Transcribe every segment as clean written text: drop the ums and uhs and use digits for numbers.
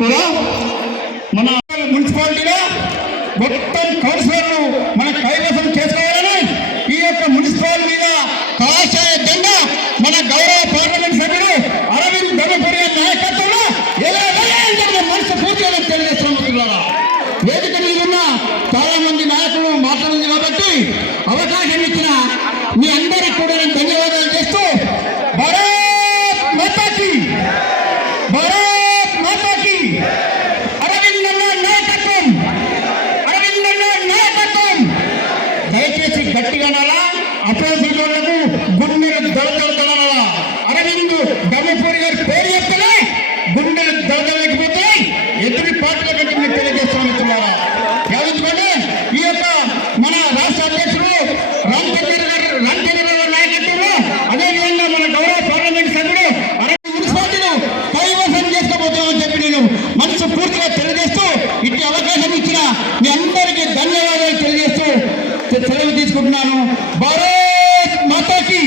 కూడా మన మున్సిపాలిటీలో మొత్తం కౌన్సిలర్లు మన కైవసం చేసుకోవాలని ఈ యొక్క మున్సిపాలిటీ మీద కాషాయ జెండా మన గౌరవ పార్లమెంట్ సభ్యుడు అరవింద్ ధర్మపురి నాయకత్వంలో ఎలా మనసు పూర్తిగా తెలియజేస్తున్నాం. వేదిక మీద ఉన్న చాలా మంది నాయకులు మాట్లాడింది కాబట్టి అవకాశం ఇచ్చిన మీ అందరికీ కూడా నేను ధన్యవాదాలు చేస్తూ భారత్ మాతాకి దయచేసి గట్టిగా అపోజిట్లకు గుండెలు దొరకవుతానలా అరవింద్ ధర్మపురి గారి పేరు చెప్తేనే గుండెలు దొరకలేకపోతే ఎదుటి పార్టీల కంటే మీకు తెలియజేస్తామనుకున్నారా యాదించుకోండి. ఈ యొక్క మన రాష్ట్ర అధ్యక్షుడు రామచంద్ర గారి నాయకత్వంలో అదేవిధంగా మన గౌరవ పార్లమెంట్ సభ్యుడు అరవింద్ మున్సిపాలిటీలు కైవసం చేసుకోబోతామని చెప్పి నేను మనసు పూర్తిగా తెలియజేస్తూ ఇట్టి అవకాశం ఇచ్చిన మీ అందరికీ ధన్యవాదాలు తెలియజేస్తూ సెలవు తీసుకుంటున్నాను. భారత్ మాతాకి,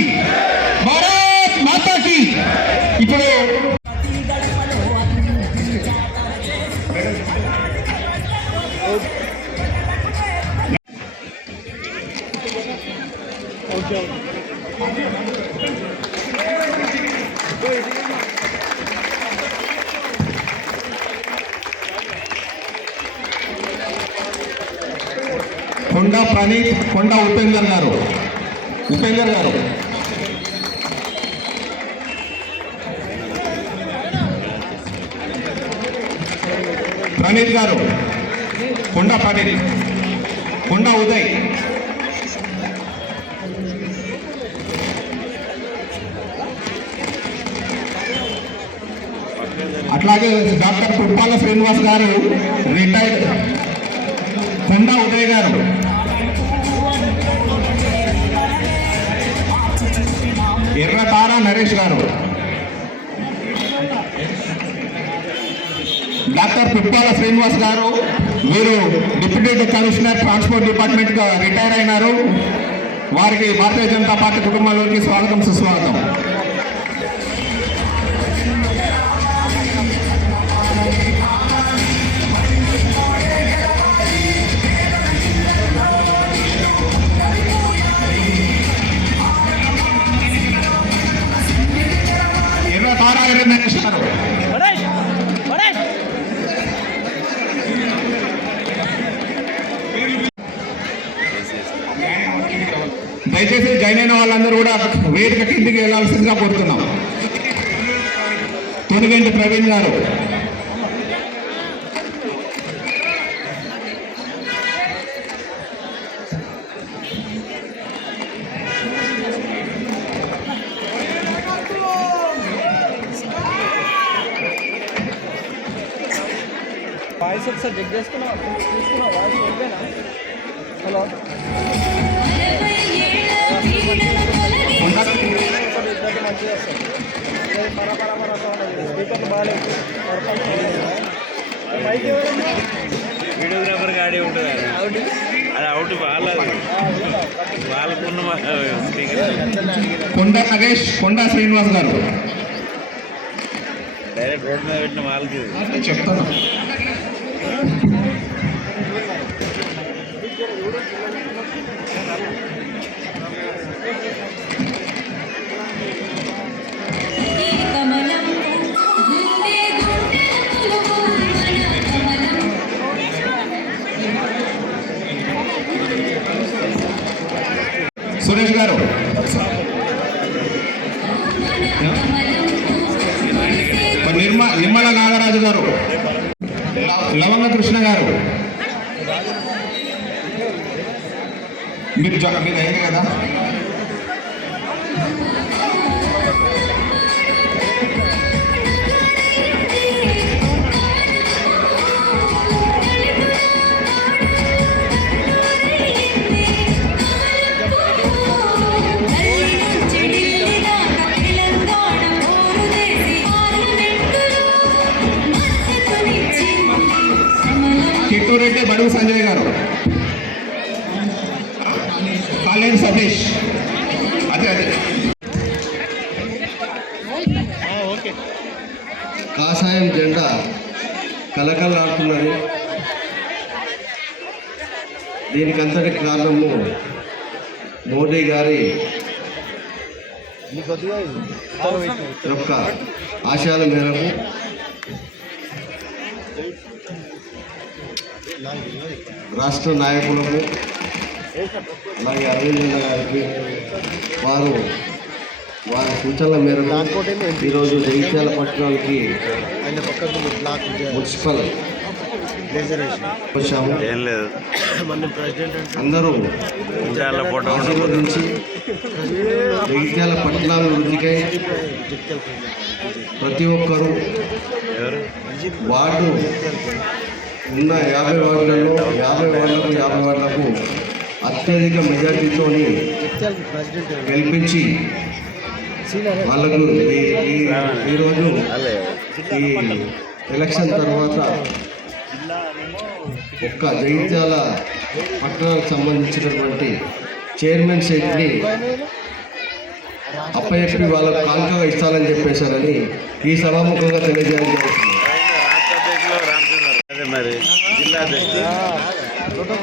భారత్ మాతాకి. ఇప్పుడు కొండా ప్రణీత్, కొండా ఉపేందర్ గారు, ప్రణీత్ గారు, కొండా ప్రణీత్, కొండా ఉదయ్, అట్లాగే డాక్టర్ పుప్పాల శ్రీనివాస్ గారు రిటైర్డ్, కొండా ఉదయ్ గారు, ఎర్రతార నరేష్ గారు, డాక్టర్ పుప్పాల శ్రీనివాస్ గారు, వీరు డిప్యూటీ కమిషనర్ ట్రాన్స్పోర్ట్ డిపార్ట్మెంట్ గా రిటైర్ అయినారు. వారికి భారతీయ జనతా పార్టీ కుటుంబంలోకి స్వాగతం సుస్వాగతం. దయచేసి జాయిన్ అయిన వాళ్ళందరూ కూడా వేదిక కిందికి వెళ్లాల్సిందిగా కోరుతున్నాం. తొనిగంటి ప్రవీణ్ గారు, వాయిస్ ఒకసారి చెక్ చేసుకున్నావు చూసుకున్నావు వాయిస్ ఓకేనా హలో మంచిగా వస్తుంది స్పీకర్లు బాగాలేదు మైక్ ఎవరన్నా వీడియోగ్రాఫర్ గాడి ఉంటుంది అది అవుట్ వాళ్ళకున్న స్పీకర్ కొండ నగేష్ కొండ శ్రీనివాస్ గారు డైరెక్ట్ రోడ్ మీద పెట్టిన వాళ్ళకి చెప్తాను. సురేష్ గారు నిమ్మల నాగరాజు గారు లవంగ కృష్ణ గారు మీరు అయింది కదా. కిట్టూరెడ్డి బడుగు సంజయ్ గారు కాలేరు సతీష్ అదే కాషాయం జెండా కలకలాడుతున్నది. దీనికంతటి కారణము మోడీ గారి యొక్క ఆశయాల మేరకు రాష్ట్ర నాయకులకు అలాగే అరవింద్ గారికి వారి సూచనల మేరకు ఈరోజు జగిత్యాల పట్టణానికి మున్సిపల్ వచ్చాము. ఏం లేదు అందరూ ఆశీర్వదించి జగిత్యాల పట్టణాభివృద్ధికై ప్రతి ఒక్కరూ వార్డు ఉన్న 50 వార్డులలో 50 వార్డులకు అత్యధిక మెజార్టీతో గెలిపించి వాళ్ళకు ఈరోజు ఈ ఎలక్షన్ తర్వాత ఒక్క జగిత్యాల పట్టణానికి సంబంధించినటువంటి చైర్మన్ సీట్ని అప్పచెప్పి వాళ్ళకు కానుకగా ఇస్తానని చెప్పేశారని ఈ సభాముఖంగా తెలియజేయడం జరుగుతుంది. మరి జిల్లా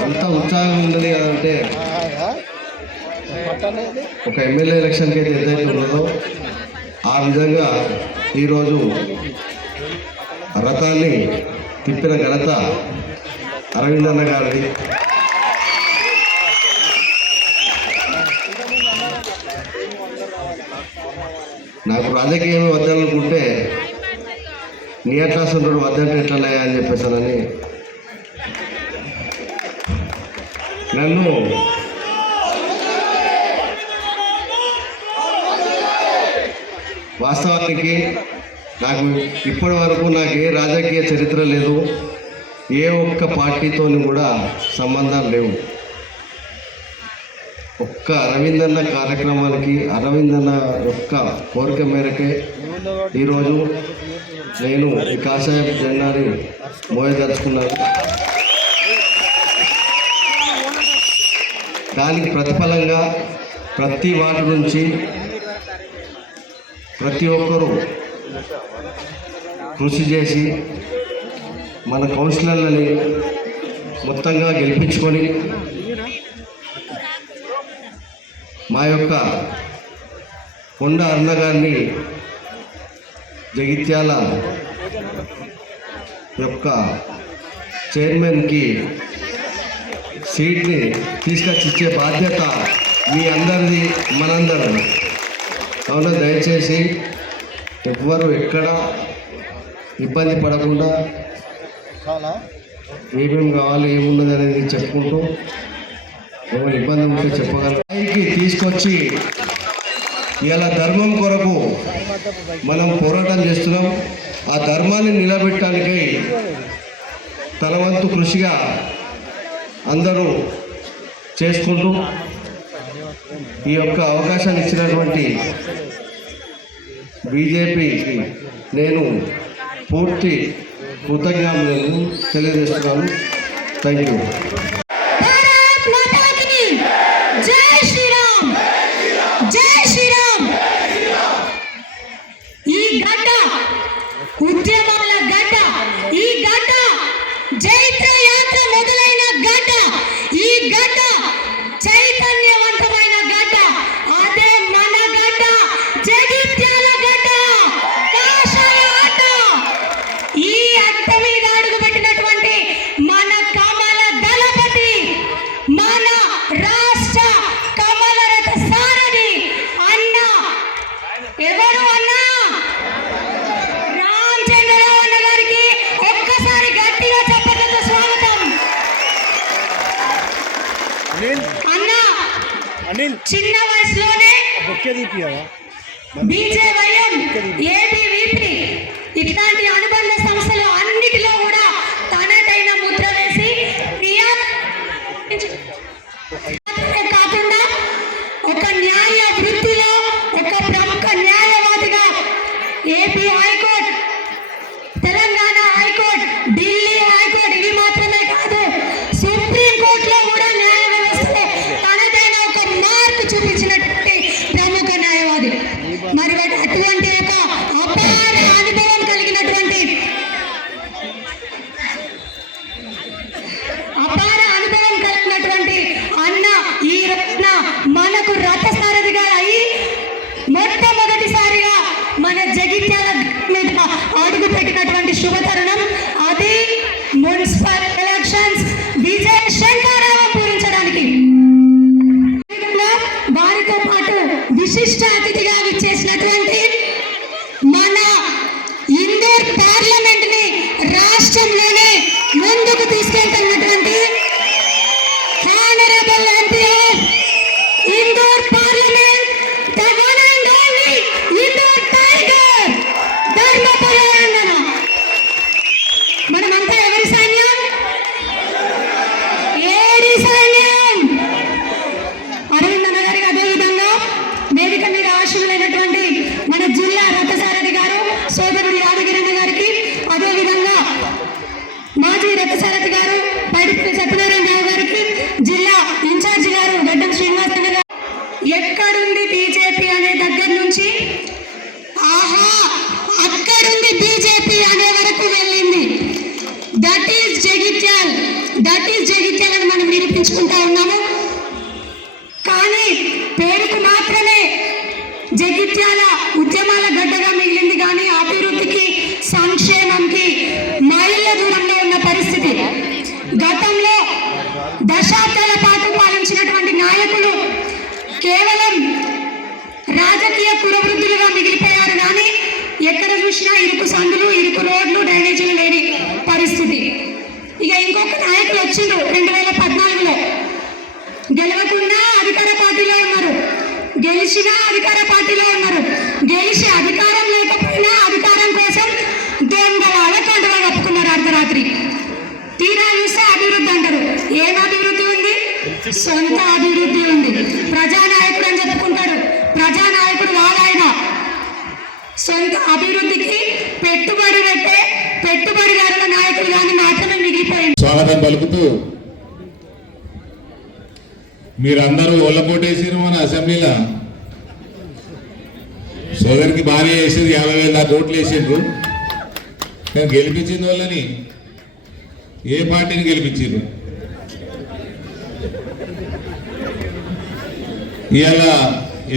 అంత ఉత్సాహం ఉన్నది అంటే ఒక ఎమ్మెల్యే ఎలక్షన్కి అయితే ఎంతైతే ఉన్నదో ఆ విధంగా ఈరోజు రథాన్ని తిప్పిన ఘనత అరవిందన్న గారిది. నాకు రాజకీయం వద్దాలనుకుంటే నియర్ ఉంటాడు వద్దంటే ఎట్లన్నాయా అని చెప్పేసానని నన్ను వాస్తవానికి నాకు ఇప్పటి వరకు నాకు ఏ రాజకీయ చరిత్ర లేదు, ఏ ఒక్క పార్టీతో కూడా సంబంధాలు లేవు. ఒక్క అరవిందన్న కార్యక్రమానికి అరవిందన్న యొక్క కోరిక మేరకే ఈరోజు నేను ఈ కాషాయ జెండాని మోయదలుచుకున్నాను. దానికి ప్రతిఫలంగా ప్రతి వార్డు నుంచి ప్రతి ఒక్కరూ కృషి చేసి మన కౌన్సిలర్లని మొత్తంగా గెలిపించుకొని మా యొక్క కొండ అన్న గారిని జగిత్యాల యొక్క చైర్మన్కి సీట్ని తీసుకొచ్చి ఇచ్చే బాధ్యత మీ అందరిది, మనందరిది. కావున దయచేసి ఎవ్వరు ఎక్కడ ఇబ్బంది పడకుండా ఏమేమి కావాలి ఏమున్నది అనేది చెప్పుకుంటూ ఏమైనా ఇబ్బంది ఉంటే చెప్పగలరు. తీసుకొచ్చి ఇలా ధర్మం కొరకు మనం పోరాటం చేస్తున్నాం. ఆ ధర్మాన్ని నిలబెట్టడానికై తన వంతు కృషిగా అందరూ చేసుకుంటూ ఈ యొక్క అవకాశాన్ని ఇచ్చినటువంటి బీజేపీకి నేను పూర్తి కృతజ్ఞతలు తెలియజేస్తున్నాను. Thank you. భారత్ మాతా కీ జై శ్రీరామ్, జై శ్రీరామ్. ఈ గడ్డ ఉద్యమాల గడ్డ, ఈ గడ్డ జైత్ర యాత్ర మొదలైన గడ్డ, ఈ గడ్డ చైతన్యవంతమైన గడ్డ, అదే మన గడ్డ, జగిత్యాల గడ్డ, కాషాయ అడ్డ. ఈ అడ్డ మీద అడుగుపెట్టినటువంటి మన కమల దళపతి, మన రాష్ట్ర కమలరథ సారథి అన్న ఎవరు అన్నా? రామచంద్రరావు అన్న గారికి ఒక్కసారి గట్టిగా చప్పట్లతో స్వాగతం. అన్న చిన్న వయసులోనే బీజేవైఎం, ఏబీవీపీ ఇట్లాంటి అనుబంధ సంస్థలు అన్నిటిలో కూడా తనదైన ముద్ర వేసి కాకుండా ఒక న్యాయ వృత్తిలో ఒక ప్రముఖ న్యాయవాదిగా AP high court, Telangana high court, Delhi high court ఇవి మాత్రమే కాదు, సుప్రీం కోర్టులో కూడా న్యాయ వ్యవస్థలో తనదైన ఒక మార్పు చూపించినటువంటి ప్రముఖ న్యాయవాది. మరి అటువంటి ఒక అపార అనుభవం కలిగినటువంటి అన్న ఈ రత్న మనకు రథసారథిగా అయి మొట్టమొదటిసారిగా మన జగిత్యాల మీద అడుగు పెట్టినటువంటి శుభతరుణం. అది మున్సిపల్ ఎలక్షన్స్ విజయ శంకరావం పూరించడానికి వారితో పాటు విశిష్ట అతిథిగా విచ్చేసినటువంటి మన ఇందూర్ పార్లమెంట్ ని రాష్ట్రంలోనే ముందుకు తీసుకెళ్తున్నటువంటి honourable MP of Indur parliament, the one and only Indur tiger, Dharmapuri. మనమంతా ఎవరి సైన్యం? ఏడి సైన్యం. అరవింద్ అన్న గారికి అదేవిధంగా వేదిక మీద ఆశీనులైనటువంటి మన జిల్లా రథసారథి గారు సోదరుడు యాదగిరన్న గారికి, అదేవిధంగా మాజీ రథసారథి గారు బయటకు సత్యనారాయణ రావు గారికి, జిల్లా ఇన్ఛార్జి గారు గడ్డం శ్రీనివాస్ అన్న గారు, ఎక్కడుంది బీజేపీ అనే దగ్గర నుంచి ఆహా అక్కడుంది బీజేపీ అనే వరకు వెళ్ళింది. That is Jagtial, that is Jagtial అని మనం నిరూపించుకుంటా ఉన్నాము. కానీ పేరుకు మాత్రమే జగిత్యాల ఉద్యమాల గడ్డగా మిగిలింది, కానీ అభివృద్ధికి సంక్షేమంకి మైళ్ళ దూరంలో ఉన్న పరిస్థితి. గతంలో దశాబ్దాల పాటు పాలించినటువంటి నాయకులు కేవలం రాజకీయ కురవృద్ధులుగా మిగిలిపోయారు, కానీ ఎక్కడ చూసినా ఇరుకు సందులు, ఇరుకు రోడ్లు, డ్రైనేజీలు లేని పరిస్థితి. ఇక ఇంకొక నాయకులు వచ్చిండ్రు 2014లో. గెలవకుండా అధికార పార్టీలో ఉన్నారు, గెలిచినా అధికార పార్టీలో ఉన్నారు, గెలిచి అధికారం లేకపోయినా అధికారం కోసం దొంగలాగా కండువా కప్పుకున్నారు అర్ధరాత్రి. తీరా చూస్తే అభివృద్ధి అంటారు. ఏం అభివృద్ధి ఉంది? సొంత అభివృద్ధి ఉంది. ప్రజానాయకుడు అని చెప్పుకుంటాడు, ప్రజానాయకుడు వాడాయన. సొంత అభివృద్ధికి పెట్టుబడి పెట్టే పెట్టుబడిదారుల నాయకులు కానీ మాత్రమే మిగిలిపోయింది. స్వాగతం పలుకుతూ మీరందరూ ఒళ్ళకోటేసారు మన అసెంబ్లీలో. సోదరికి భార్య వేసేది 50,000 దాకా ఓట్లు వేసిండ్రు. కానీ గెలిపించిన వాళ్ళని ఏ పార్టీని గెలిపించారు? ఇవాళ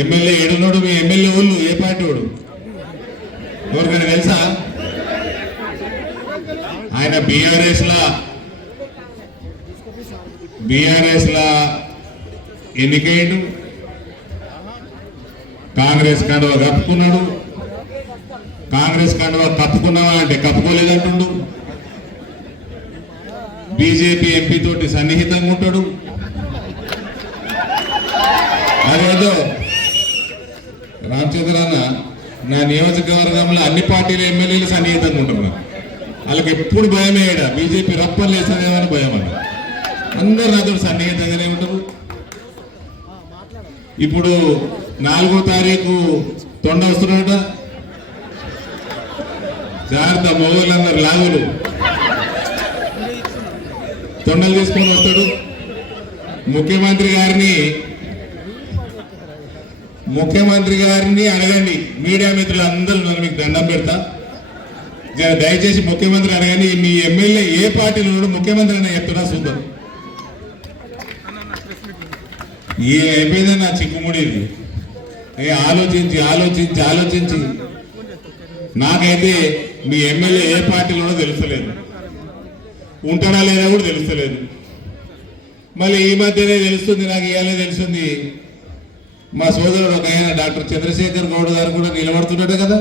ఎమ్మెల్యే ఏడున్నాడు. మీ ఎమ్మెల్యే వాళ్ళు ఏ పార్టీ వాడు? ఎవరికైనా తెలుసా? ఆయన బీఆర్ఎస్ లా ఎన్నికయ్యాడు. కాంగ్రెస్ కండువ కప్పుకున్నాడు. కాంగ్రెస్ కండువ కప్పుకున్నావా అంటే కప్పుకోలేదంటుండు. బీజేపీ ఎంపీ తోటి సన్నిహితంగా ఉంటాడు. అదేదో రామచంద్ర అన్న, నా నియోజకవర్గంలో అన్ని పార్టీల ఎమ్మెల్యేలు సన్నిహితంగా ఉంటున్నారు. వాళ్ళకి ఎప్పుడు భయమే ఈడ బీజేపీ రప్పలు వేసేదేమని భయం అని అందరు నాతో సన్నిహితంగానే ఉంటారు. ఇప్పుడు 4వ తారీఖు తొండ వస్తున్నాడట. జాగ్రత్త మొగోళ్ళందరు లాగులు తొండలు తీసుకొని వస్తాడు. ముఖ్యమంత్రి గారిని అడగండి. మీడియా మిత్రులు అందరూ నన్ను మీకు దండం పెడతా. దయచేసి ముఖ్యమంత్రి అడగండి, మీ ఎమ్మెల్యే ఏ పార్టీలో ఉన్నాడు ముఖ్యమంత్రి అని చెప్తున్నా చూద్దాం. ఏ అయిపోయిందని నా చిక్కుముడి ఇది. ఆలోచించి నాకైతే మీ ఎమ్మెల్యే ఏ పార్టీలోనో తెలుస్తలేదు, ఉంటాడా లేదా కూడా తెలుస్తలేదు. మళ్ళీ ఈ మధ్యనే తెలుస్తుంది, నాకు ఇవాళ తెలుస్తుంది. మా సోదరుడు ఒక ఆయన డాక్టర్ చంద్రశేఖర్ గౌడ్ గారు కూడా నిలబడుతున్నాడు కదా,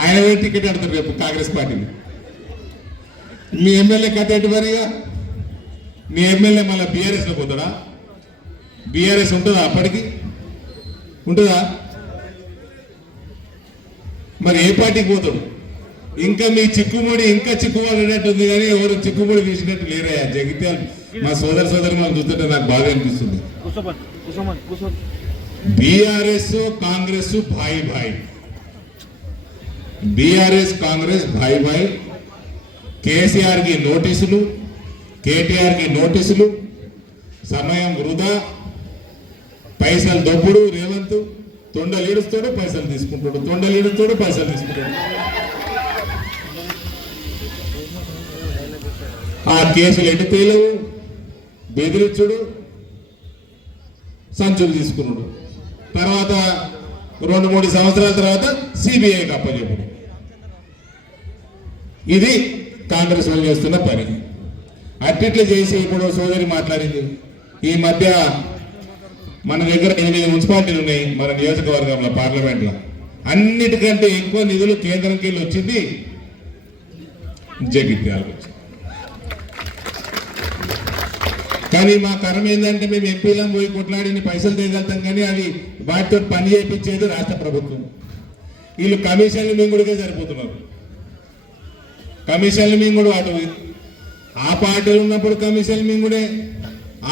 ఆయన టికెట్ అడతారు రేపు కాంగ్రెస్ పార్టీని. మీ ఎమ్మెల్యే కథ ఏంటి మరిగా? మీ ఎమ్మెల్యే మళ్ళీ బీఆర్ఎస్లో పోతాడా? బీఆర్ఎస్ ఉంటుందా? అప్పటికి ఉంటుందా? మరి ఏ పార్టీకి పోతాడు? ఇంకా మీ చిక్కుముడి ఇంకా చిక్కుబడినట్టుంది కానీ ఎవరు చిక్కుముడి తీసినట్టు లేరయ్యా. జగిత్యాల మా సోదరు మనం చూస్తుంటే నాకు బాగా అనిపిస్తుంది. BRS Congress Bhai Bhai, BRS Congress Bhai Bhai. కేసీఆర్కి నోటీసులు, కేటీఆర్కి నోటీసులు, సమయం వృధా, పైసలు దొబ్బుడు. రేవంత్ తొండలు ఈడుస్తాడు, పైసలు తీసుకుంటాడు, తొండలు ఈడుస్తాడు, పైసలు తీసుకుంటాడు. ఆ కేసులు ఎటు తేలవు, బెదిరించుడు, సంచులు తీసుకున్నాడు. తర్వాత 2-3 సంవత్సరాల తర్వాత సిబిఐకి అప్పచెప్పుడు. ఇది కాంగ్రెస్ వాళ్ళు చేస్తున్న పని. అట్టిట్లు చేసి ఇప్పుడు సోదరి మాట్లాడింది. ఈ మధ్య మన దగ్గర 8 మున్సిపాలిటీలు ఉన్నాయి మన నియోజకవర్గంలో, పార్లమెంట్లో. అన్నిటికంటే ఎక్కువ నిధులు కేంద్రంకి వెళ్ళి వచ్చింది జగిత్యాలకు వచ్చింది. కానీ మా కర్మ ఏంటంటే మేము ఎంపీలను పోయి కొట్లాడిని పైసలు తేగలుగుతాం, కానీ అది వాటితో పని చేయించేది రాష్ట్ర ప్రభుత్వం. వీళ్ళు కమిషన్లు మింగుడికే సరిపోతున్నారు. కమిషన్లు మింగుడు అటు ఆ పార్టీలు ఉన్నప్పుడు కమిషన్లు మింగుడే,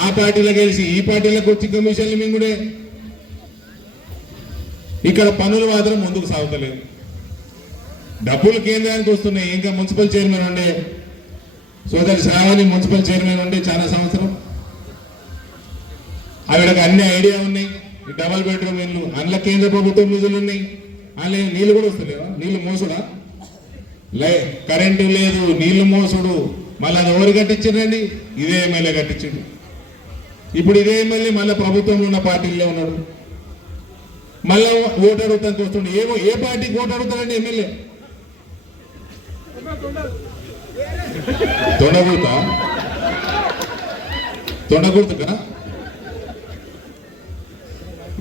ఆ పార్టీలో గెలిచి ఈ పార్టీలకు వచ్చి కమిషన్లు మింగుడే. ఇక్కడ పనులు మాత్రం ముందుకు సాగుతలేవు. డబ్బులు కేంద్రానికి వస్తున్నాయి. ఇంకా మున్సిపల్ చైర్మన్ ఉండే సోదరి శ్రావణి మున్సిపల్ చైర్మన్ ఉండే చాలా సంవత్సరం. ఆవిడకి అన్ని ఐడియా ఉన్నాయి. డబల్ బెడ్రూమ్ ఇల్లు, అందులో కేంద్ర ప్రభుత్వం నిధులు ఉన్నాయి. అందులో నీళ్ళు కూడా వస్తలేవా? నీళ్లు మోసుడా? కరెంటు లేదు, నీళ్లు మోసుడు. మళ్ళీ అది ఎవరు కట్టించారండి? ఇదే ఎమ్మెల్యే కట్టించాడు. ఇప్పుడు ఇదే ఎమ్మెల్యే మళ్ళీ ప్రభుత్వంలో ఉన్న పార్టీలే ఉన్నాడు. మళ్ళీ ఓటు అడుగుతాను చూస్తుండే. ఏమో ఏ పార్టీకి ఓటు అడుగుతారండి ఎమ్మెల్యే? తొండగుర్తుకా?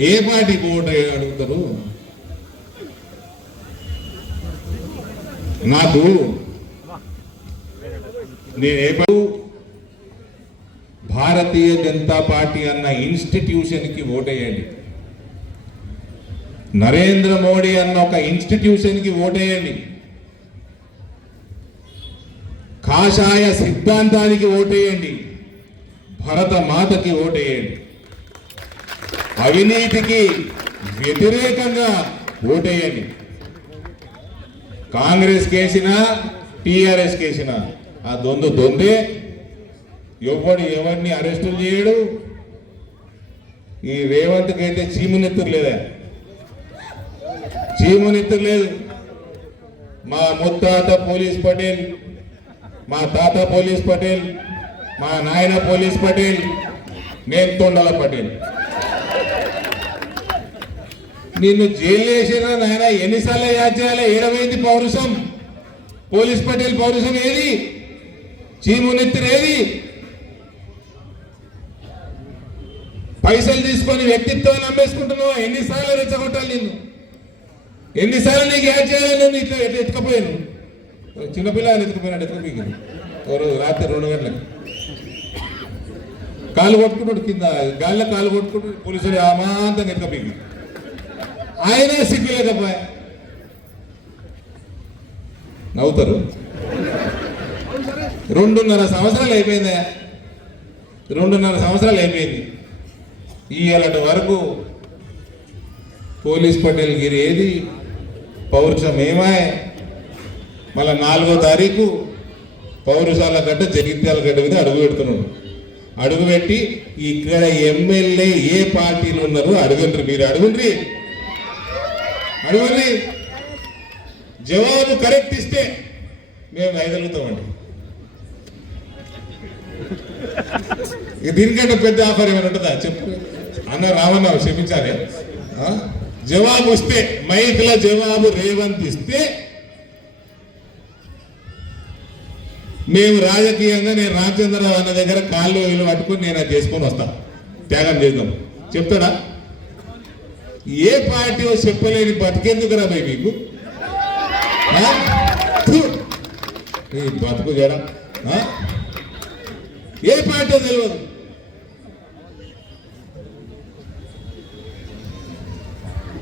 ఏ పార్టీకి ఓటు అడుగుతారు? నాకు నేను భారతీయ జనతా పార్టీ అన్న ఇన్స్టిట్యూషన్కి ఓటేయండి. నరేంద్ర మోడీ అన్న ఒక ఇన్స్టిట్యూషన్కి ఓటేయండి. కాషాయ సిద్ధాంతానికి ఓటేయండి. భరత మాతకి ఓటేయండి. అవినీతికి వ్యతిరేకంగా ఓటేయండి. కాంగ్రెస్ కేసినా టీఆర్ఎస్ కేసినా ఆ దొందే. ఎవరిని అరెస్టులు చేయడు. ఈ రేవంత్కి అయితే చీమునెత్తురు లేదా? చీమునెత్తురు లేదు. మా ముత్తాత పోలీస్ పటేల్, మా తాత పోలీస్ పటేల్, మా నాయన పోలీస్ పటేల్, నేను తొండల పటేల్. నిన్ను జైలు వేసినా నాయన ఎన్నిసార్లు యాద్ చేయాలి? ఏడవైంది పౌరుషం? పోలీస్ పటేల్ పౌరుషం ఏది? చీమునెత్తురు ఏది? పైసలు తీసుకొని వ్యక్తిత్వాన్ని అమ్మేసుకుంటున్నావు. ఎన్నిసార్లు రెచ్చగొట్టాలి నిన్ను? ఎన్నిసార్లు నీకు యాడ్ చేయాలి? నేను ఇట్లా ఎత్తుకపోయాను. చిన్నపిల్లలు ఎత్తుకుపోయినాడు. ఎవరు రాత్రి 2 గంటలకు కాలు కొట్టుకుంటాడు, కింద గాలిలో కాలు కొట్టుకుంటాడు. పోలీసులు అమాంతంగా ఎత్తుకపోయింది. ఆయనే సిగ్గు లేకపోయా. నవ్వుతారు. 2.5 సంవత్సరాలు అయిపోయిందా? 2.5 సంవత్సరాలు అయిపోయింది. ఇవాళ వరకు పోలీస్ పటేల్ గిరి ఏది, పౌరుషం ఏమాయ్. మళ్ళీ 4వ తారీఖు పౌరుషాల గడ్డ జగిత్యాల గడ్డ మీద అడుగు పెడుతున్నాడు. అడుగుపెట్టి ఇక్కడ ఎమ్మెల్యే ఏ పార్టీలు ఉన్నారు అడుగుండ్రి, మీరు అడుగుండ్రి, జవాబు కరెక్ట్ ఇస్తే మేము వేయగలుగుతామండి. దీనికంటే పెద్ద ఆఫర్ ఏమైనా ఉంటుందా చెప్పు అన్న. రామన్నావు క్షమించాలి. జవాబు వస్తే మైక్ల జవాబు రేవంత్ ఇస్తే మేము రాజకీయంగా నేను రామచంద్రరావు అన్న దగ్గర కాళ్ళు వీళ్ళు పట్టుకుని నేను అది చేసుకొని వస్తాను, త్యాగం చేద్దాం చెప్తాడా? ఏ పార్టీ చెప్పలేని బతికెందుకు రా భయ్ మీకు? ఈ బతుకు జడం ఏ పార్టీ తెలియదు.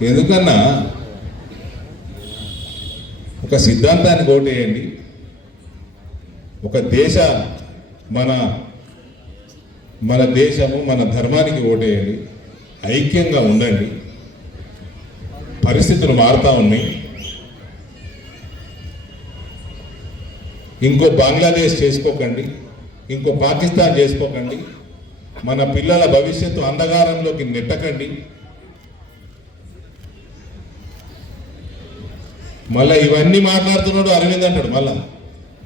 ఎందుకన్నా ఒక సిద్ధాంతానికి ఓటేయండి, ఒక మన దేశము మన ధర్మానికి ఓటేయండి, ఐక్యంగా ఉండండి. పరిస్థితులు మారుతూ ఉన్నాయి. ఇంకో బంగ్లాదేశ్ చేసుకోకండి, ఇంకో పాకిస్తాన్ చేసుకోకండి. మన పిల్లల భవిష్యత్తు అంధకారంలోకి నెట్టకండి. మళ్ళీ ఇవన్నీ మాట్లాడుతున్నాడు అరవింద్ అంటాడు.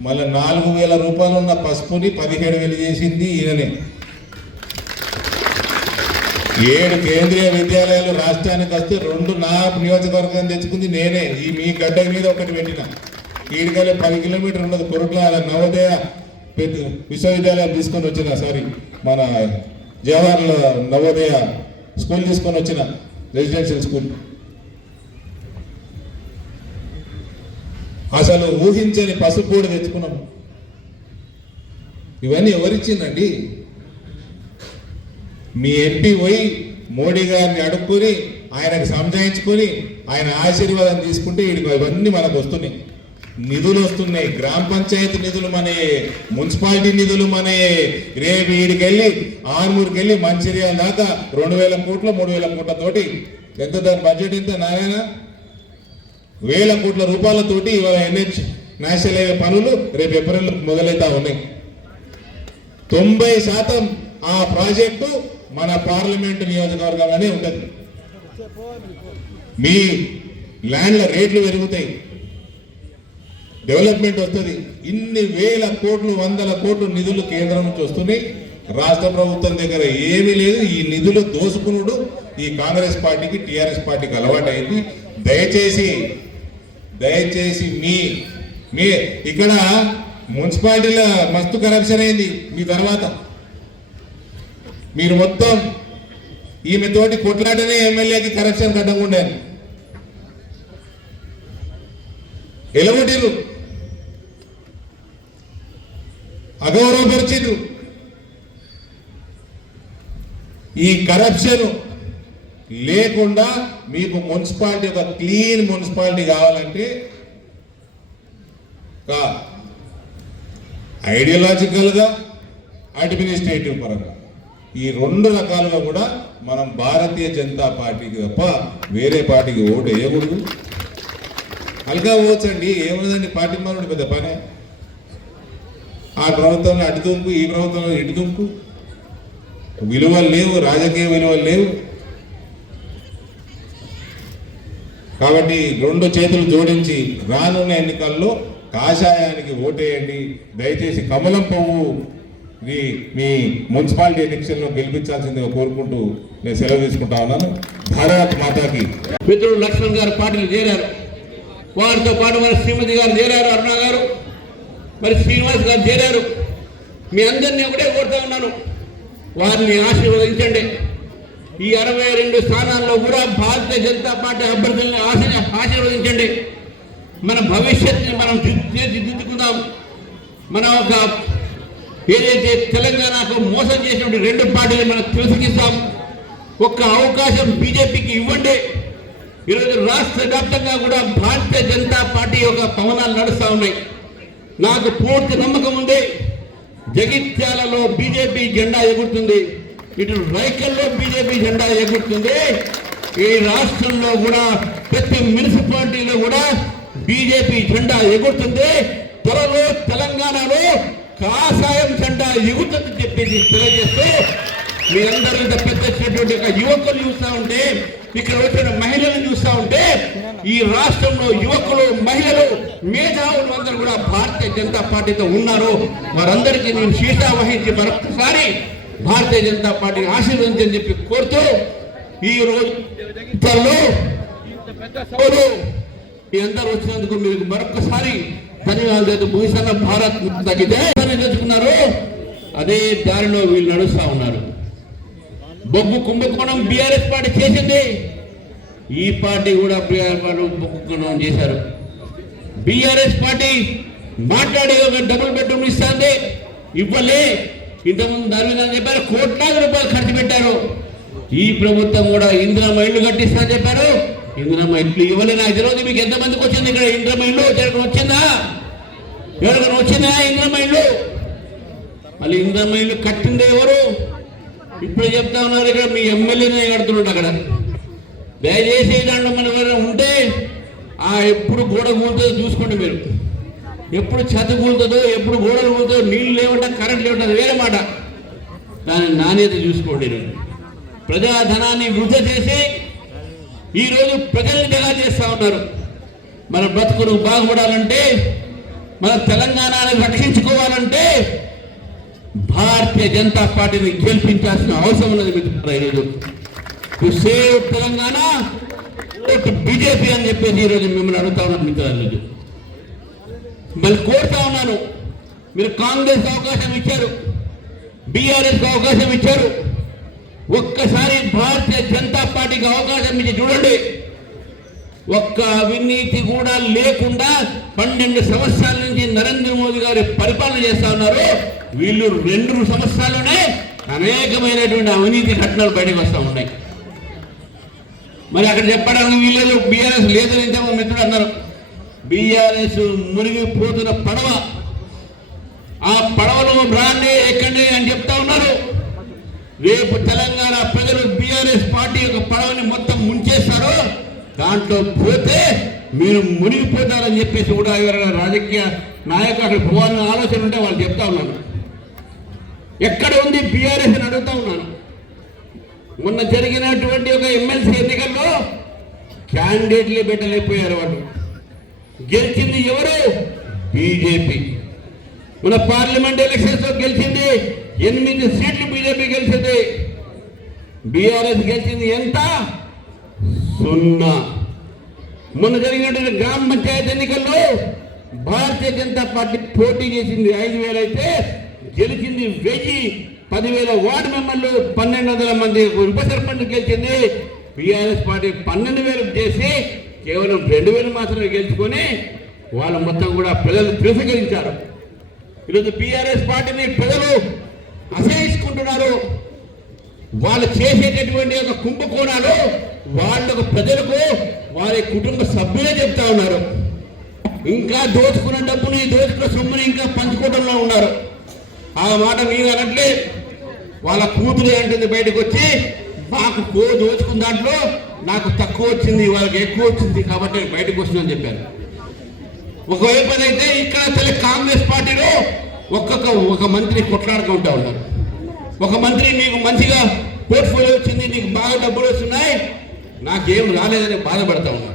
మళ్ళీ 4,000 రూపాయలు ఉన్న పసుపుని 17,000 చేసింది ఈయననే. 7 కేంద్రీయ విద్యాలయాలు రాష్ట్రానికి వస్తే 2 నా నియోజకవర్గం తెచ్చుకుంది నేనే. ఈ మీ గడ్డ మీద ఒకటి పెట్టిన. ఈడికలే 10 కిలోమీటర్ ఉన్నది కొరట్ల నవోదయ విశ్వవిద్యాలయం తీసుకొని వచ్చిన, సారీ మన జవహర్లాల్ నవోదయ స్కూల్ తీసుకొని వచ్చిన, రెసిడెన్షియల్ స్కూల్. అసలు ఊహించని పసుపు కూడా తెచ్చుకున్నాం. ఇవన్నీ ఎవరిచ్చిందండి? మీ ఎంపీ పోయి మోడీ గారిని అడుక్కుని ఆయనకు సంజాయించుకొని ఆయన ఆశీర్వాదం తీసుకుంటే ఇవన్నీ మనకు వస్తున్నాయి. నిధులు వస్తున్నాయి, గ్రామ పంచాయతీ నిధులు మనయే, మున్సిపాలిటీ నిధులు మనయే. రేపు వీడికెళ్ళి ఆర్మూరుకి వెళ్ళి మంచిర్యాల దాకా 2,000 కోట్లు 3,000 కోట్లతోటి, ఎంత దాని బడ్జెట్ ఎంత నారాయణ, 1,000 కోట్ల రూపాయలతోటి ఇవాళ NH నేషనల్ హైవే పనులు రేపు ఏప్రిల్ మొదలవుతా ఉన్నాయి. 90% ఆ ప్రాజెక్టు మన పార్లమెంటు నియోజకవర్గంలోనే ఉంటుంది. మీ ల్యాండ్ల రేట్లు పెరుగుతాయి, డెవలప్మెంట్ వస్తుంది. ఇన్ని 1,000 కోట్లు 100 కోట్లు నిధులు కేంద్రం నుంచి వస్తున్నాయి. రాష్ట్ర ప్రభుత్వం దగ్గర ఏమీ లేదు. ఈ నిధులు దోసుకునుడు ఈ కాంగ్రెస్ పార్టీకి TRS పార్టీకి అలవాటైంది. దయచేసి మీ ఇక్కడ మున్సిపాలిటీలో మస్తు కరప్షన్ అయింది. మీ తర్వాత మీరు మొత్తం ఈమెతోటి కొట్లాటనే ఎమ్మెల్యేకి కరప్షన్ కట్టకుండా ఎలగొట్టిరు, అగౌరవపరిచిరు. ఈ కరప్షన్ లేకుండా మీకు మున్సిపాలిటీ ఒక క్లీన్ మున్సిపాలిటీ కావాలంటే ఐడియాలజికల్గా అడ్మినిస్ట్రేటివ్ పరంగా ఈ 2 రకాలుగా కూడా మనం భారతీయ జనతా పార్టీకి తప్ప వేరే పార్టీకి ఓటు వేయకూడదు. అల్గా ఓచండి, ఏముందండి పార్టీ మారుడు పెద్ద పనే. ఆ ప్రభుత్వంలో అటు దుంపు, ఈ ప్రభుత్వంలో ఇటు దుంపు. విలువలు లేవు, రాజకీయ విలువలు లేవు. కాబట్టి 2 చేతులు జోడించి రానున్న ఎన్నికల్లో కాషాయానికి ఓటేయండి. దయచేసి కమలం పువ్వు మీ మున్సిపాలిటీ ఎలక్షన్లో గెలిపించాల్సిందిగా కోరుకుంటూ నేను సెలవు తీసుకుంటా ఉన్నాను. భారత్ మాతాకి. మిత్రుడు లక్ష్మణ్ గారు పార్టీలు చేరారు. వారితో పాటు మరి శ్రీమతి గారు చేరారు, అరుణ గారు, మరి శ్రీనివాస్ గారు చేరారు. మీ అందరినీ ఒకటే కోరుతా ఉన్నాను, వారిని ఆశీర్వదించండి. ఈ 62 స్థానాల్లో కూడా భారతీయ జనతా పార్టీ అభ్యర్థులను ఆశీర్వదించండి. మన భవిష్యత్తుని మనం తీర్చిదిద్దుకుందాం. మనం ఒక ఏదైతే తెలంగాణకు మోసం చేసినటువంటి 2 పార్టీలు మనం తిరస్కరిస్తాం. ఒక్క అవకాశం బీజేపీకి ఇవ్వండి. ఈరోజు రాష్ట్ర వ్యాప్తంగా కూడా భారతీయ జనతా పార్టీ యొక్క పవనాలు నడుస్తూ ఉన్నాయి. నాకు పూర్తి నమ్మకం ఉంది, జగిత్యాలలో బీజేపీ జెండా ఎగురుతుంది, ఇటు రైకల్లో బీజేపీ జెండా ఎగురుతుంది. ఈ రాష్ట్రంలో కూడా ప్రతి మున్సిపాలిటీలో కూడా బీజేపీ జెండా ఎగురుతుంది. త్వరలో తెలంగాణలో కాషాయం జెండా ఎగురుతుందని చెప్పేసి తెలియజేస్తూ, మీరందరూ ఇంత పెద్ద యువకులు చూస్తూ ఉంటే, ఇక్కడ వచ్చిన మహిళలను చూస్తూ ఉంటే, ఈ రాష్ట్రంలో యువకులు, మహిళలు, మేధావులు అందరూ కూడా భారతీయ జనతా పార్టీతో ఉన్నారు. వారందరికీ నేను శీర్షా వహించి మరొకసారి భారతీయ జనతా పార్టీని ఆశీర్వదించని చెప్పి కోరుతూ, ఈ రోజు మీ అందరూ వచ్చినందుకు మీకు మరొకసారి ధన్యవాదాలు. భూషణ భారత్ తగ్గితే తెచ్చుకున్నారు, అదే దారిలో వీళ్ళు నడుస్తూ ఉన్నారు. బొగ్గు కుంభకోణం బీఆర్ఎస్ పార్టీ చేసింది, ఈ పార్టీ కూడా బీఆర్ఎస్ పార్టీ బొగ్గు కుంభకోణం చేశారు. బీఆర్ఎస్ పార్టీ మాట్లాడి ఒక డబుల్ బెడ్రూమ్ ఇస్తుంది, ఇవ్వలే. ఇంతకుముందు దాని మీద చెప్పారు, కోట్లాది రూపాయలు ఖర్చు పెట్టారు. ఈ ప్రభుత్వం కూడా ఇందిరమ్మ ఇల్లు కట్టిస్తా చెప్పారు, ఇందిరమ్మ ఇల్లు ఇవ్వలే. నాకు తెలియదు మీకు ఎంతమందికి వచ్చింది ఇక్కడ ఇందిరమ్మ ఇల్లు, ఎవరికైనా వచ్చిందా? ఎవరికైనా వచ్చిందా ఇందిరమ్మ ఇల్లు? మళ్ళీ ఇందిరమ్మ ఇల్లు కట్టిందే ఎవరు? ఇప్పుడు చెప్తా ఉన్నారు, ఇక్కడ మీ ఎమ్మెల్యేనే కడుతున్నాడు. అక్కడ దయచేసి దాంట్లో మనం ఎవరైనా ఉంటే ఎప్పుడు గోడ కూలుతుందో చూసుకోండి. మీరు ఎప్పుడు ఛత కూలుతుందో, ఎప్పుడు గోడలు కూలుతుందో, నీళ్ళు లేవంటే కరెంట్ లేవంటే అది వేరే మాట. దాని నాణ్యత చూసుకోండి. ప్రజాధనాన్ని వృధా చేసి ఈరోజు ప్రజల్ని దగా చేస్తూ ఉన్నారు. మన బ్రతుకులు బాగుపడాలంటే, మన తెలంగాణని రక్షించుకోవాలంటే భారతీయ జనతా పార్టీని గెలిపించాల్సిన అవసరం ఉన్నది మిత్రులారా. ఈరోజు టు సేవ్ తెలంగాణ బీజేపీ అని చెప్పేసి ఈరోజు మిమ్మల్ని అడుగుతా ఉన్నాను మిత్రులు. మళ్ళీ కోరుతా ఉన్నాను, మీరు కాంగ్రెస్ అవకాశం ఇచ్చారు, బీఆర్ఎస్కి అవకాశం ఇచ్చారు, ఒక్కసారి భారతీయ జనతా పార్టీకి అవకాశం ఇచ్చి చూడండి. ఒక్క అవినీతి కూడా లేకుండా 12 సంవత్సరాల నుంచి నరేంద్ర మోదీ గారి పరిపాలన చేస్తా ఉన్నారు. వీళ్ళు 2 సంవత్సరాల్లోనే అనేకమైనటువంటి అవినీతి ఘటనలు బయటకు వస్తూ ఉన్నాయి. మరి అక్కడ చెప్పడానికి వీళ్ళు బీఆర్ఎస్ లేదని ఇంతకు మిత్రుడు అన్నారు. బీఆర్ఎస్ మునిగిపోతున్న పడవ, ఆ పడవలో రాండి ఎక్కండి అని చెప్తా ఉన్నారు. రేపు తెలంగాణ ప్రజలు బీఆర్ఎస్ పార్టీ యొక్క పడవని మొత్తం ముంచేస్తారు, దాంట్లో పోతే మీరు మునిగిపోతారని చెప్పేసి కూడా ఎవరైనా రాజకీయ నాయకులు అక్కడ పోవాలని ఆలోచన ఉంటే వాళ్ళు చెప్తా ఉన్నాను. ఎక్కడ ఉంది బీఆర్ఎస్ అని అడుగుతా ఉన్నాను. మొన్న జరిగినటువంటి ఒక ఎమ్మెల్సీ ఎన్నికల్లో క్యాండిడేట్లే పెట్టలేకపోయారు. వాళ్ళు గెలిచింది ఎవరు? బీజేపీ. మన పార్లమెంట్ ఎలక్షన్స్ లో గెలిచింది 8 సీట్లు బీజేపీ గెలిచింది. బీఆర్ఎస్ గెలిచింది ఎంత? 0. మొన్న జరిగినటువంటి గ్రామ పంచాయతీ ఎన్నికల్లో భారతీయ జనతా పార్టీ పోటీ చేసింది 5,000 అయితే గెలిచింది 1000. 10,000 వార్డు మెంబర్లు 1,200 మంది ఉప సర్పంచ్ గెలిచింది. బీఆర్ఎస్ పార్టీ 12,000 చేసి కేవలం 2,000 మాత్రమే గెలుచుకొని వాళ్ళు మొత్తం కూడా ప్రజలు తిరస్కరించారు. ఈరోజు బీఆర్ఎస్ పార్టీని ప్రజలు అసహించుకుంటున్నారు. వాళ్ళు చేసేటటువంటి ఒక కుంభకోణాలు వాళ్ళకు ప్రజలకు వారి కుటుంబ సభ్యులే చెప్తా ఉన్నారు. ఇంకా దోచుకున్న డబ్బుని, దోచుకున్న సొమ్ముని ఇంకా పంచుకోవడంలో ఉన్నారు. ఆ మాట మీరు అనట్లే, వాళ్ళ కూతురే అంటుంది బయటకు వచ్చి, మాకు దోచుకున్న దాంట్లో నాకు తక్కువ వచ్చింది, వాళ్ళకి ఎక్కువ వచ్చింది కాబట్టి బయటకు వస్తుందని చెప్పారు. ఒకవైపు అయితే ఇక్కడ కాంగ్రెస్ పార్టీలో ఒక మంత్రి కొట్లాడుకుంటా ఉన్నారు. ఒక మంత్రి మీకు మంచిగా పోర్ట్ఫోలియో వచ్చింది, నీకు బాగా డబ్బులు వస్తున్నాయి, నాకేం రాలేదని బాధపడతా ఉన్నారు.